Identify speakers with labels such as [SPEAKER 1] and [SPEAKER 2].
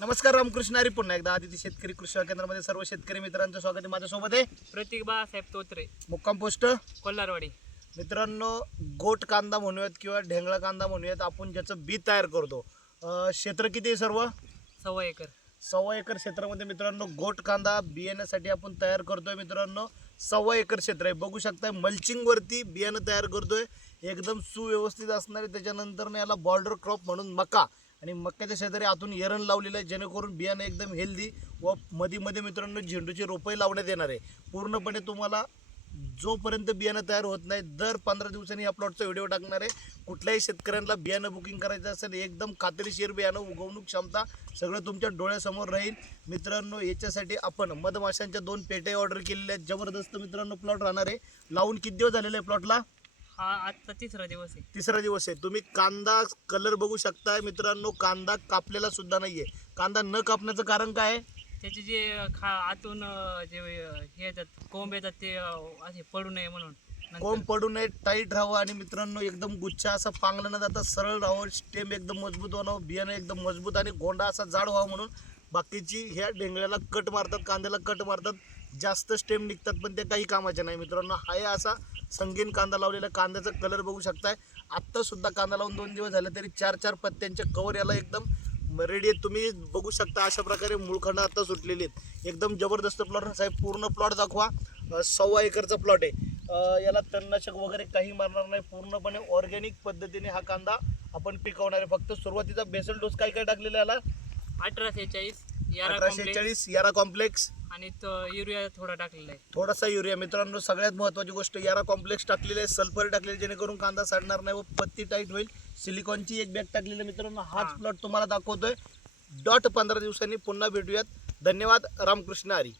[SPEAKER 1] नमस्कार रामकृष्ण हरी. पुन्हा एकदा आदिती शेतकरी कृषी केंद्रामध्ये सर्व शेतकरी मित्रांचं स्वागत आहे. माझ्यासोबत आहे
[SPEAKER 2] प्रतीक बाळासाहेब तोत्रे.
[SPEAKER 1] मुक्काम पोस्ट.
[SPEAKER 2] कोल्हारवाडी.
[SPEAKER 1] मित्रांनो गोट कांदा म्हणूयात किंवा ढेंगळा कांदा म्हणूयात. आपण ज्याचं बी तयार करतो. अं, क्षेत्र किती आहे सर्व?
[SPEAKER 2] सव्वा एकर.
[SPEAKER 1] सव्वा एकर क्षेत्रामध्ये मित्रांनो गोट कांदा बियाण्यासाठी आपण तयार करतोय मित्रांनो. सव्वा एकर क्षेत्र आहे. बघू शकताय मल्चिंगवरती बियाणं तयार करतोय. एकदम सुव्यवस्थित असणारे. त्याच्यानंतर याला बॉर्डर क्रॉप म्हणून मका. आणि मक्याच्या शेजारी आतून एरण लावलेलं आहे जेणेकरून बियाणं एकदम हेल्दी व मध्ये मध्ये मित्रांनो झेंडूची रोपंही लावण्यात येणार आहे. पूर्णपणे तुम्हाला जोपर्यंत बियाणं तयार होत नाही दर पंधरा दिवसांनी या प्लॉटचा व्हिडिओ टाकणार आहे. कुठल्याही शेतकऱ्यांना बियाणं बुकिंग करायचं असेल एकदम खात्रीशीर बियाणं उगवणूक क्षमता सगळं तुमच्या डोळ्यासमोर राहील. मित्रांनो याच्यासाठी आपण मधमाशांच्या दोन पेट्या ऑर्डर केलेल्या आहेत. जबरदस्त मित्रांनो प्लॉट राहणार आहे. लावून किती दिवस झालेला आहे प्लॉटला
[SPEAKER 2] हा आजचा तिसरा दिवस आहे.
[SPEAKER 1] तिसरा दिवस आहे. तुम्ही कांदा कलर बघू शकताय मित्रांनो. कांदा कापलेला सुद्धा नाहीये. कांदा न कापण्याचं कारण काय आहे?
[SPEAKER 2] त्याचे जे खा आतून अं, जे अं, हे येतात कोंब येतात ते अं, असे पडू नये म्हणून. नंतर
[SPEAKER 1] कोंब पडू नये टाईट राहावं आणि मित्रांनो एकदम गुच्छा असा पांगला न जाता सरळ राहावं. स्टेम एकदम मजबूत व्हावं बियाणं एकदम मजबूत आणि गोंडा असा जाड व्हावा म्हणून बाकीची ह्या डेंगळ्याला कट मारतात कांद्याला कट मारतात. जास्त स्टेम निघतात पण ते काही कामाचे नाही. मित्रांनो हा आहे असा संगीन कांदा लावलेला कांद्याचा कलर बघू शकताय. आत्तासुद्धा कांदा लावून दोन दिवस झाले तरी चार चार पत्त्यांचे कवर याला एकदम रेडी आहेत. तुम्ही बघू शकता अशा प्रकारे मूळखंड आत्ता सुटलेली आहेत. एकदम जबरदस्त प्लॉट साहेब पूर्ण प्लॉट दाखवा. सव्वा एकरचा प्लॉट आहे. याला तणनाशक वगैरे काही मारणार नाही. पूर्णपणे ऑर्गॅनिक पद्धतीने हा कांदा आपण पिकवणार आहे. फक्त सुरुवातीचा बेसल डोस काय काय टाकलेला याला?
[SPEAKER 2] अठराशे चाळीस यारा
[SPEAKER 1] अठराशे
[SPEAKER 2] कॉम्प्लेक्स
[SPEAKER 1] चाळीस यारा कॉम्प्लेक्स
[SPEAKER 2] आणि युरिया थोडा टाकलेला आहे.
[SPEAKER 1] थोडासा युरिया. मित्रांनो सगळ्यात महत्त्वाची गोष्ट यारा कॉम्प्लेक्स टाकलेले आहे सल्फर टाकलेले जेणेकरून कांदा सडणार नाही व पत्ती टाईट होईल. सिलिकॉनची एक बॅग टाकलेली मित्रांनो. हाच. प्लॉट तुम्हाला दाखवतोय. डॉट पंधरा दिवसांनी पुन्हा भेटूयात. धन्यवाद. रामकृष्ण हरी.